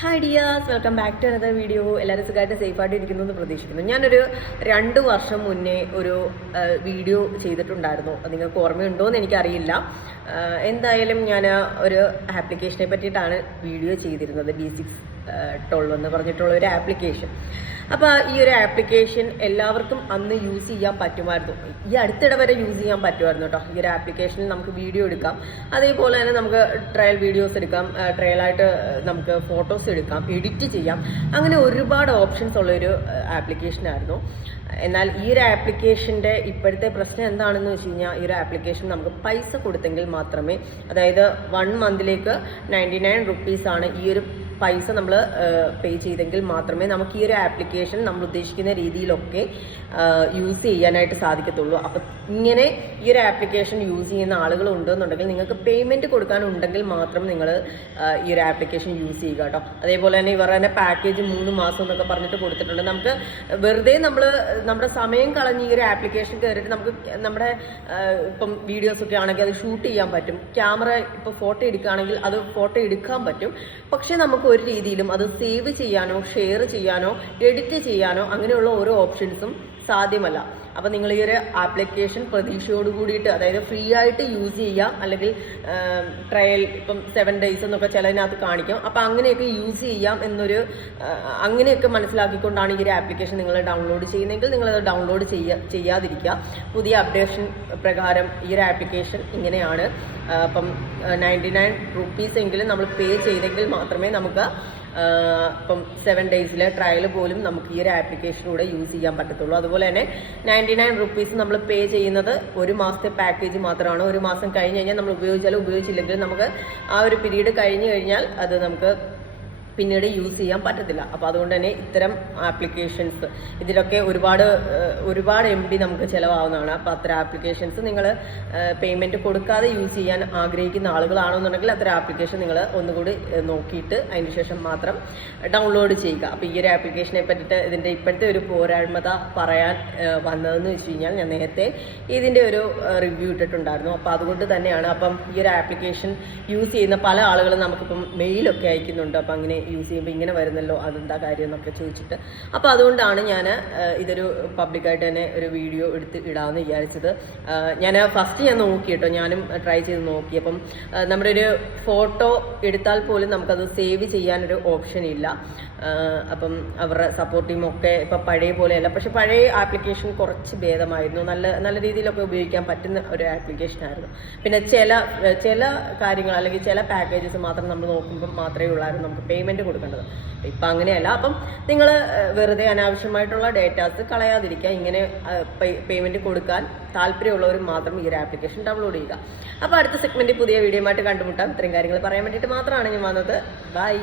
Hi dears welcome back to another video എല്ലാവരും സുഖമായിട്ട് സേഫായിട്ട് ഇരിക്കുന്നു എന്ന് പ്രതീക്ഷിക്കുന്നു. ഞാനൊരു രണ്ട് വർഷം മുന്നേ ഒരു വീഡിയോ ചെയ്തിട്ടുണ്ടായിരുന്നു. നിങ്ങൾക്ക് ഓർമ്മയുണ്ടോ എന്ന് എനിക്കറിയില്ല. എന്തായാലും ഞാൻ ഒരു ആപ്ലിക്കേഷനെ പറ്റിയിട്ടാണ് വീഡിയോ ചെയ്തിരുന്നത്. ബി സിക്സ് ട്വൽവ് എന്ന് പറഞ്ഞിട്ടുള്ള ഒരു ആപ്ലിക്കേഷൻ അപ്പോൾ ഈ ഒരു ആപ്ലിക്കേഷൻ എല്ലാവർക്കും അന്ന് യൂസ് ചെയ്യാൻ പറ്റുമായിരുന്നു. ഈ അടുത്തിടെ വരെ യൂസ് ചെയ്യാൻ പറ്റുമായിരുന്നു കേട്ടോ ഈ ഒരു ആപ്ലിക്കേഷനിൽ നമുക്ക് വീഡിയോ എടുക്കാം. അതേപോലെ തന്നെ നമുക്ക് ട്രയൽ വീഡിയോസ് എടുക്കാം. ട്രയലായിട്ട് നമുക്ക് ഫോട്ടോസ് എടുക്കാം. എഡിറ്റ് ചെയ്യാം. അങ്ങനെ ഒരുപാട് ഓപ്ഷൻസ് ഉള്ളൊരു ആപ്ലിക്കേഷനായിരുന്നു എന്നാൽ ഈ ഒരു ആപ്ലിക്കേഷന്റെ ഇപ്പോഴത്തെ പ്രശ്നം എന്താണെന്ന് വെച്ച് കഴിഞ്ഞാൽ ഈ ഒരു ആപ്ലിക്കേഷൻ നമുക്ക് പൈസ കൊടുത്തെങ്കിൽ മാത്രമേ അതായത് വൺ മന്തിലേക്ക് നയന്റി നയൻ റുപ്പീസാണ് ഈ ഒരു പൈസ നമ്മൾ പേ ചെയ്തെങ്കിൽ മാത്രമേ നമുക്ക് ഈ ഒരു ആപ്ലിക്കേഷൻ നമ്മൾ ഉദ്ദേശിക്കുന്ന രീതിയിലൊക്കെ യൂസ് ചെയ്യാനായിട്ട് സാധിക്കത്തുള്ളൂ. അപ്പം ഇങ്ങനെ ഈ ഒരു ആപ്ലിക്കേഷൻ യൂസ് ചെയ്യുന്ന ആളുകൾ ഉണ്ടെന്നുണ്ടെങ്കിൽ നിങ്ങൾക്ക് പേയ്മെന്റ് കൊടുക്കാനുണ്ടെങ്കിൽ മാത്രം നിങ്ങൾ ഈ ഒരു ആപ്ലിക്കേഷൻ യൂസ് ചെയ്യുക കേട്ടോ. അതേപോലെ തന്നെ ഇവർ തന്നെ പാക്കേജ് മൂന്ന് മാസം എന്നൊക്കെ പറഞ്ഞിട്ട് കൊടുത്തിട്ടുണ്ട്. നമുക്ക് വെറുതെ നമ്മൾ നമ്മുടെ സമയം കളഞ്ഞ് ഈ ഒരു ആപ്ലിക്കേഷൻ കയറിയിട്ട് നമുക്ക് നമ്മുടെ ഇപ്പം വീഡിയോസൊക്കെ ആണെങ്കിൽ അത് ഷൂട്ട് ചെയ്യാൻ പറ്റും. ക്യാമറ ഇപ്പോൾ ഫോട്ടോ എടുക്കുകയാണെങ്കിൽ അത് ഫോട്ടോ എടുക്കാൻ പറ്റും. പക്ഷേ നമുക്ക് ഒരു രീതിയിലും അത് സേവ് ചെയ്യാനോ ഷെയർ ചെയ്യാനോ എഡിറ്റ് ചെയ്യാനോ അങ്ങനെയുള്ള ഓരോ ഓപ്ഷൻസും സാധ്യമല്ല. അപ്പോൾ നിങ്ങൾ ഈ ഒരു ആപ്ലിക്കേഷൻ പ്രതീക്ഷയോട് കൂടിയിട്ട് അതായത് ഫ്രീ ആയിട്ട് യൂസ് ചെയ്യാം അല്ലെങ്കിൽ ട്രയൽ ഇപ്പം സെവൻ ഡേയ്സ് എന്നൊക്കെ ചിലതിനകത്ത് കാണിക്കും. അപ്പോൾ അങ്ങനെയൊക്കെ യൂസ് ചെയ്യാം എന്നൊരു അങ്ങനെയൊക്കെ മനസ്സിലാക്കിക്കൊണ്ടാണ് ഈ ഒരു ആപ്ലിക്കേഷൻ നിങ്ങൾ ഡൗൺലോഡ് ചെയ്യുന്നതെങ്കിൽ നിങ്ങൾ അത് ഡൗൺലോഡ് ചെയ്യ ചെയ്യാതിരിക്കുക. പുതിയ അപ്ഡേഷൻ പ്രകാരം ഈ ഒരു ആപ്ലിക്കേഷൻ ഇങ്ങനെയാണ്. അപ്പം നയന്റി നയൻ റുപ്പീസ് എങ്കിലും നമ്മൾ പേ ചെയ്തെങ്കിൽ മാത്രമേ നമുക്ക് ഇപ്പം സെവൻ ഡേയ്സിലെ ട്രയൽ പോലും നമുക്ക് ഈ ഒരു ആപ്ലിക്കേഷനിലൂടെ യൂസ് ചെയ്യാൻ പറ്റത്തുള്ളൂ. അതുപോലെ തന്നെ നയന്റി നയൻ റുപ്പീസ് നമ്മൾ പേ ചെയ്യുന്നത് ഒരു മാസത്തെ പാക്കേജ് മാത്രമാണ്. ഒരു മാസം കഴിഞ്ഞ് കഴിഞ്ഞാൽ നമ്മൾ ഉപയോഗിച്ചാലും ഉപയോഗിച്ചില്ലെങ്കിലും നമുക്ക് ആ ഒരു പീരീഡ് കഴിഞ്ഞ് കഴിഞ്ഞാൽ അത് നമുക്ക് പിന്നീട് യൂസ് ചെയ്യാൻ പറ്റത്തില്ല. അപ്പോൾ അതുകൊണ്ട് തന്നെ ഇത്തരം ആപ്ലിക്കേഷൻസ് ഇതിലൊക്കെ ഒരുപാട് ഒരുപാട് എം ബി നമുക്ക് ചിലവാകുന്നതാണ് അപ്പോൾ അത്തരം ആപ്ലിക്കേഷൻസ് നിങ്ങൾ പേയ്മെന്റ് കൊടുക്കാതെ യൂസ് ചെയ്യാൻ ആഗ്രഹിക്കുന്ന ആളുകളാണെന്നുണ്ടെങ്കിൽ അത്തരം ആപ്ലിക്കേഷൻ നിങ്ങൾ ഒന്നുകൂടി നോക്കിയിട്ട് അതിന് ശേഷം മാത്രം ഡൗൺലോഡ് ചെയ്യുക. അപ്പോൾ ഈ ഒരു ആപ്ലിക്കേഷനെ പറ്റിയിട്ട് ഇതിന്റെ ഇപ്പോഴത്തെ ഒരു പോരായ്മത പറയാൻ വന്നതെന്ന് വെച്ച് കഴിഞ്ഞാൽ ഞാൻ നേരത്തെ ഇതിന്റെ ഒരു റിവ്യൂ ഇട്ടിട്ടുണ്ടായിരുന്നു. അപ്പോൾ അതുകൊണ്ട് തന്നെയാണ്. അപ്പം ഈ ഒരു ആപ്ലിക്കേഷൻ യൂസ് ചെയ്യുന്ന പല ആളുകളും നമുക്കിപ്പം മെയിലൊക്കെ അയക്കുന്നുണ്ട്. അപ്പം അങ്ങനെ യൂസ് ചെയ്യുമ്പോൾ ഇങ്ങനെ വരുന്നല്ലോ അതെന്താ കാര്യം എന്നൊക്കെ ചോദിച്ചിട്ട്. അപ്പോൾ അതുകൊണ്ടാണ് ഞാൻ ഇതൊരു പബ്ലിക്കായിട്ട് തന്നെ ഒരു വീഡിയോ എടുത്ത് ഇടാമെന്ന് വിചാരിച്ചത്. ഞാൻ ഫസ്റ്റ് ഞാൻ നോക്കി കേട്ടോ ഞാനും ട്രൈ ചെയ്ത് നോക്കി അപ്പം നമ്മുടെ ഒരു ഫോട്ടോ എടുത്താൽ പോലും നമുക്കത് സേവ് ചെയ്യാനൊരു ഓപ്ഷൻ ഇല്ല. അപ്പം അവരുടെ സപ്പോർട്ട് ഒക്കെ ഇപ്പം പഴയ പോലെയല്ല പക്ഷെ പഴയ ആപ്ലിക്കേഷൻ കുറച്ച് ഭേദമായിരുന്നു. നല്ല നല്ല രീതിയിലൊക്കെ ഉപയോഗിക്കാൻ പറ്റുന്ന ഒരു ആപ്ലിക്കേഷൻ ആയിരുന്നു. പിന്നെ ചില ചില കാര്യങ്ങൾ അല്ലെങ്കിൽ ചില പാക്കേജസ് മാത്രം നമ്മൾ നോക്കുമ്പോൾ മാത്രമേ ഉള്ളായിരുന്നു. നമുക്ക് പേയ്മെന്റ് കൊടുക്കേണ്ടത്. ഇപ്പം അങ്ങനെയല്ല. അപ്പം നിങ്ങൾ വെറുതെ അനാവശ്യമായിട്ടുള്ള ഡേറ്റാസ് കളയാതിരിക്കുക ഇങ്ങനെ പേയ്മെന്റ് കൊടുക്കാൻ താല്പര്യമുള്ളവർ മാത്രം ഈ ഒരു ആപ്ലിക്കേഷൻ ഡൗൺലോഡ് ചെയ്യുക. അപ്പോൾ അടുത്ത സെഗ്മെന്റ് പുതിയ വീഡിയോ ആയിട്ട് കണ്ടുമുട്ടാം. ഇത്രയും കാര്യങ്ങൾ പറയാൻ വേണ്ടിയിട്ട് മാത്രമാണ് ഞാൻ വന്നത്. ബൈ